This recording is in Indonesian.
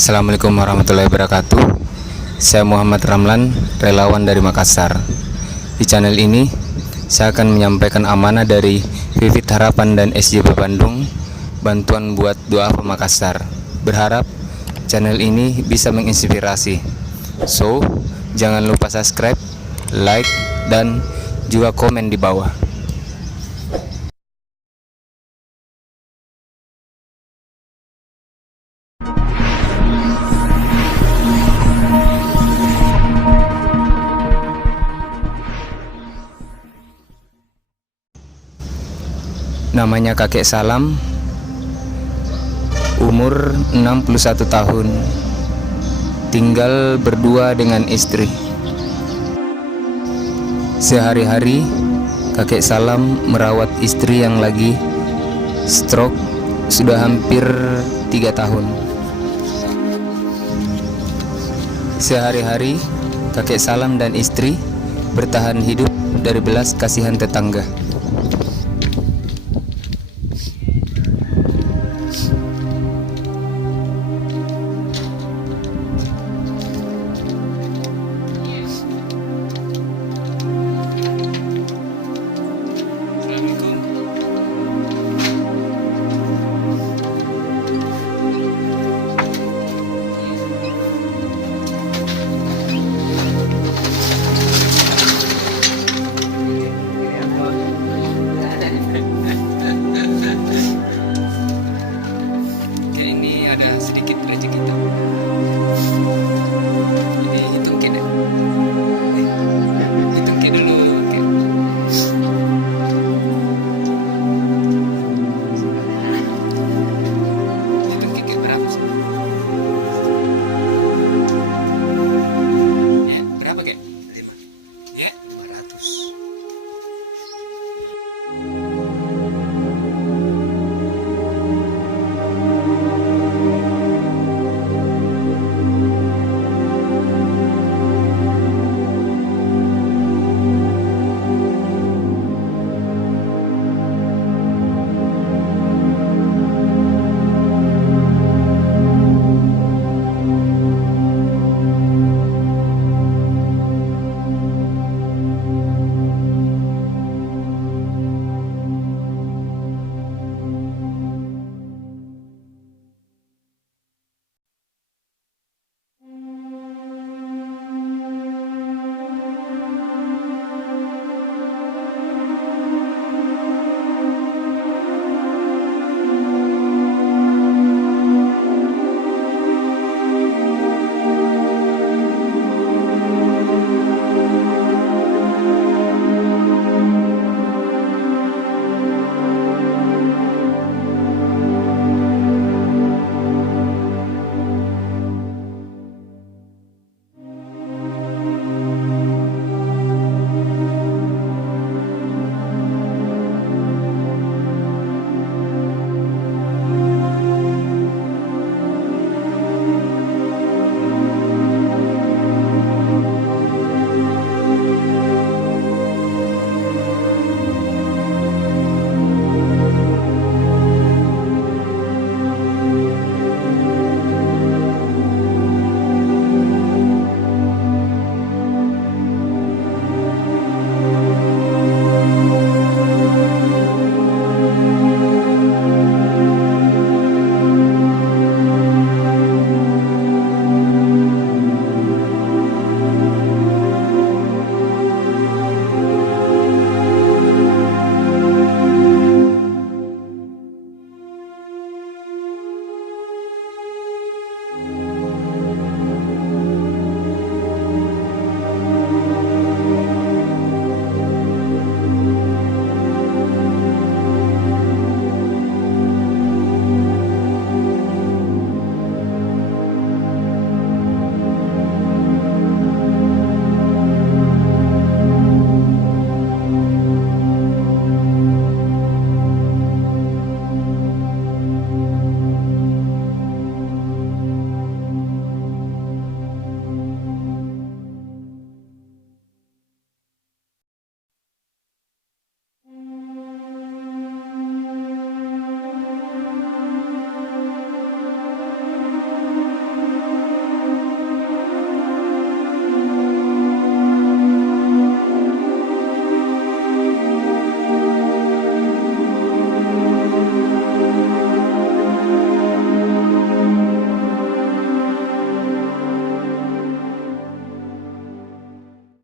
Assalamualaikum warahmatullahi wabarakatuh. Saya Muhammad Ramlan, relawan dari Makassar. Di channel ini, saya akan menyampaikan amanah dari Vivit Harapan dan SJP Bandung, bantuan buat doa Makassar. Berharap channel ini bisa menginspirasi. So, jangan lupa subscribe, like, dan juga komen di bawah. Namanya Kakek Salam, umur 61 tahun, tinggal berdua dengan istri. Sehari-hari Kakek Salam merawat istri yang lagi stroke sudah hampir 3 tahun. Sehari-hari Kakek Salam dan istri bertahan hidup dari belas kasihan tetangga. Ini ada sedikit rezeki